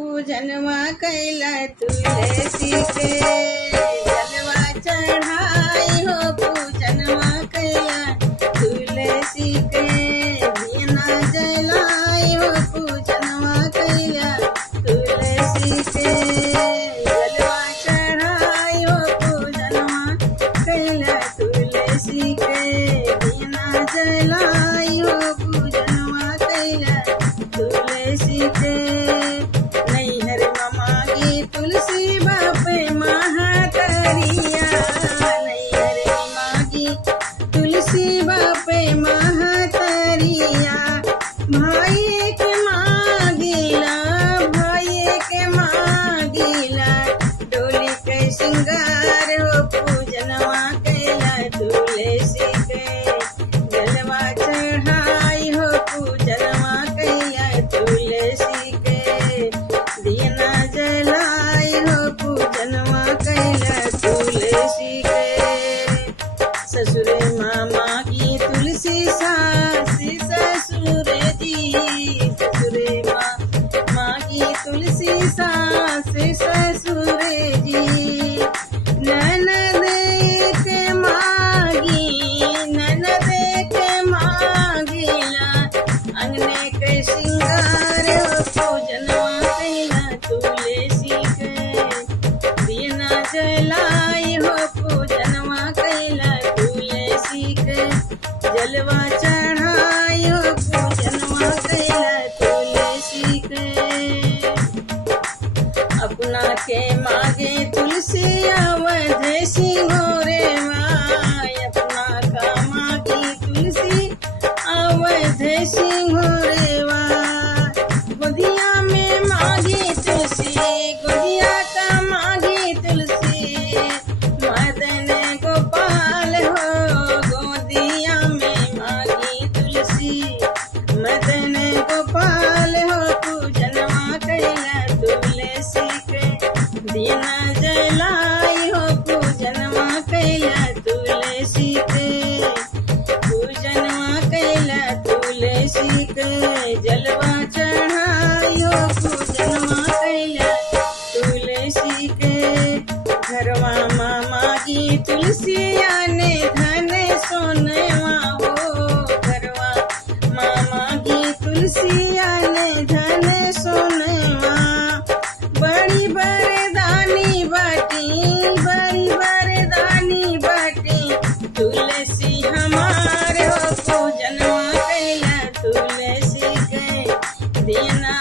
पूजनवा कैला तुलसी के जलवा चढ़ाई हो पूजनवा कैला तुलसी के दीना जलाई हो पूजनवा कैला तुलसी के जलवा चढ़ाई हो पूजनवा कैला तुलसी के दीना जलाई हो पूजनवा कैला तुलसी के नैहर मांगी तुलसी बापे महातरिया नैहर मांगी तुलसी बापे महातरिया भाई के मांगिला डोली के सिंगार हो पूजनवा कैला तुलसी के जलवा चढ़ाई हो पूजनवा कैला तुलसी के दीना जलाई हो पूजनवा कैला तुलसी के ससुरे मामा की तुलसी सास ससुर जी ससुरे मामा की तुलसी सास ससुर जी ननद के मांगिला अंगने के सिंगार हो पूजनवा कैला तुलसी के दीना जलाई हो पूजनवा कैला तुलसी के जलवा चढ़ाई हो पूजनवा कैला तुलसी के अपना के मागे तुलसी अवध सिंहोरे माय अपना का मागी तुलसी अवध सिंहोरे गोदिया में मागी तुलसी गोदिया का मागी तुलसी मदन गोपाल हो गोदिया में मागी तुलसी मदन गोपाल हो पूजनवा कैला तुलसी के दीना जलाई हो पूजनवा कैला तुलसी के पूजनवा कैला तुलसी के जलवा चढ़ाई हो पूजनवा कैला तुलसी के घरवा मामा की तुलसी आने धन सोनवा हो घरवा मामा की तुलसी आने धन सोनवा बड़ी बरदानी बाटी तुलसी हमारे हो पूजनवा कैला तुलसी के दीना